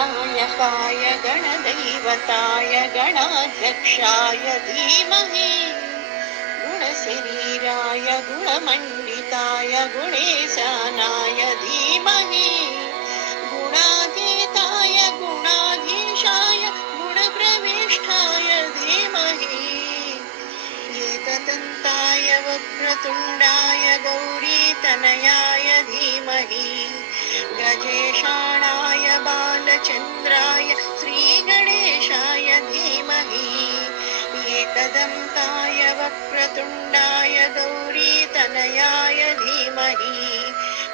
गणनायकाय गणदैवताय गणाध्यक्षाय धीमहि गुणशरीराय गुणमण्डिताय गुणेशानाय धीमहि गुणातीताय गुणाधीशाय गुणप्रविष्टाय धीमहि एकदन्ताय वक्रतुण्डाय गौरीतनयाय धीमहि गजेशाणाय बालचन्द्राय श्रीगणेशाय धीमहि एकदन्ताय वक्रतुण्डाय गौरीतनयाय धीमहि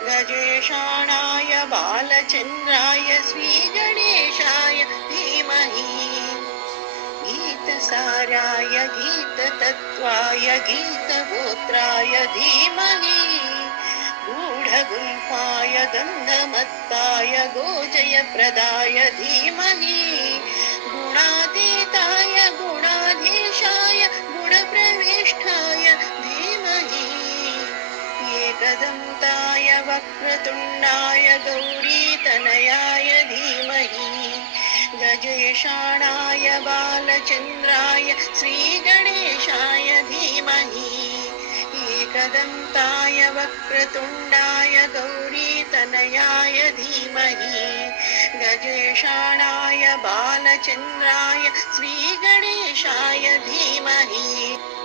गजेशाणाय बालचन्द्राय श्रीगणेशाय धीमहि गीतसाराय गीततत्त्वाय गीतगोत्राय धीमहि गूढगुम्फाय गन्धमत्ताय गोजयप्रदाय धीमहि गुणातीताय गुणाधीशाय गुणप्रविष्टाय धीमहि एकदन्ताय वक्रतुण्डाय गौरीतनयाय धीमहि गजेशाणाय बालचन्द्राय श्रीगणेशाय धीमहि एकदन्ताय वक्रतुण्डाय गौरीतनयाय धीमहि गजेशाणाय बालचन्द्राय श्रीगणेशाय धीमहि।